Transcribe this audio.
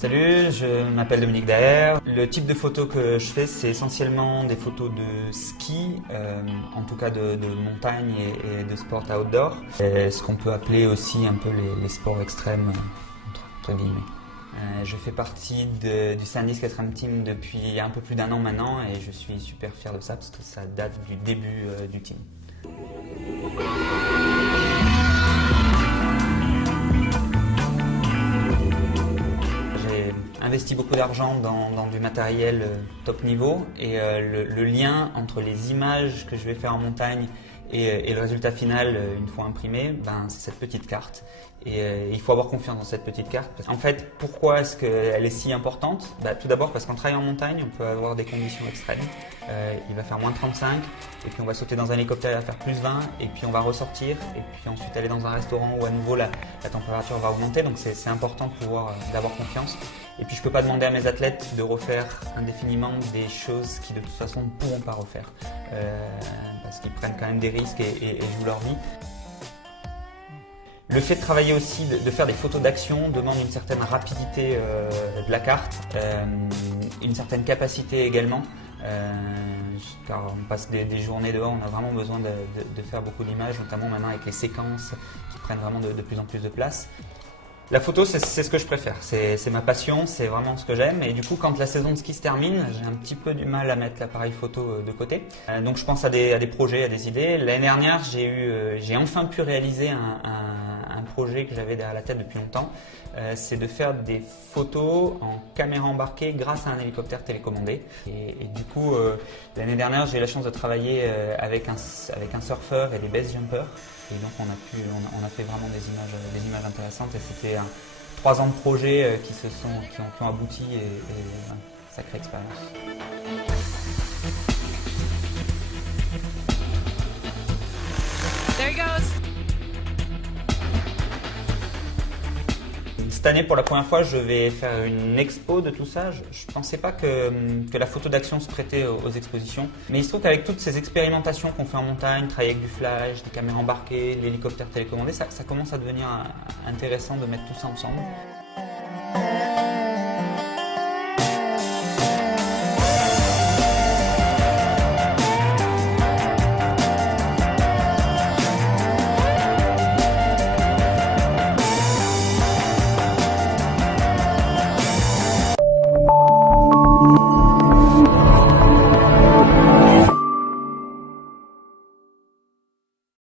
Salut, je m'appelle Dominique Daher. Le type de photos que je fais, c'est essentiellement des photos de ski, en tout cas de montagne et de sport outdoor. Et ce qu'on peut appeler aussi un peu les sports extrêmes, entre guillemets. Je fais partie du Sandisk Extreme Team depuis un peu plus d'1 an maintenant et je suis super fier de ça parce que ça date du début du team. J'ai investi beaucoup d'argent dans du matériel top niveau et le lien entre les images que je vais faire en montagne et le résultat final, une fois imprimé, c'est cette petite carte. Et il faut avoir confiance dans cette petite carte. En fait, pourquoi est-ce qu'elle est si importante? Tout d'abord parce qu'en travaillant en montagne, on peut avoir des conditions extrêmes. Il va faire moins 35, et puis on va sauter dans un hélicoptère, il va faire plus 20, et puis on va ressortir, et puis ensuite aller dans un restaurant où à nouveau la température va augmenter. Donc c'est important de pouvoir d'avoir confiance. Et puis je ne peux pas demander à mes athlètes de refaire indéfiniment des choses qui de toute façon ne pourront pas refaire. Parce qu'ils prennent quand même des risques et jouent leur vie. Le fait de travailler aussi, de faire des photos d'action demande une certaine rapidité de la carte, une certaine capacité également, car on passe des journées dehors, on a vraiment besoin de faire beaucoup d'images, notamment maintenant avec les séquences qui prennent vraiment de plus en plus de place. La photo, c'est ce que je préfère, c'est ma passion, c'est vraiment ce que j'aime. Et du coup, quand la saison de ski se termine, j'ai un petit peu du mal à mettre l'appareil photo de côté. Donc je pense à des projets, à des idées. L'année dernière, j'ai enfin pu réaliser un projet que j'avais derrière la tête depuis longtemps. C'est de faire des photos en caméra embarquée grâce à un hélicoptère télécommandé. Et du coup, l'année dernière, j'ai eu la chance de travailler avec un surfeur et des base jumpers. Et donc on a fait vraiment des images intéressantes et c'était 3 ans de projet qui ont abouti et une sacrée expérience. There he goes. Cette année, pour la première fois, je vais faire une expo de tout ça. Je ne pensais pas que la photo d'action se prêtait aux expositions. Mais il se trouve qu'avec toutes ces expérimentations qu'on fait en montagne, travailler avec du flash, des caméras embarquées, l'hélicoptère télécommandé, ça commence à devenir intéressant de mettre tout ça ensemble.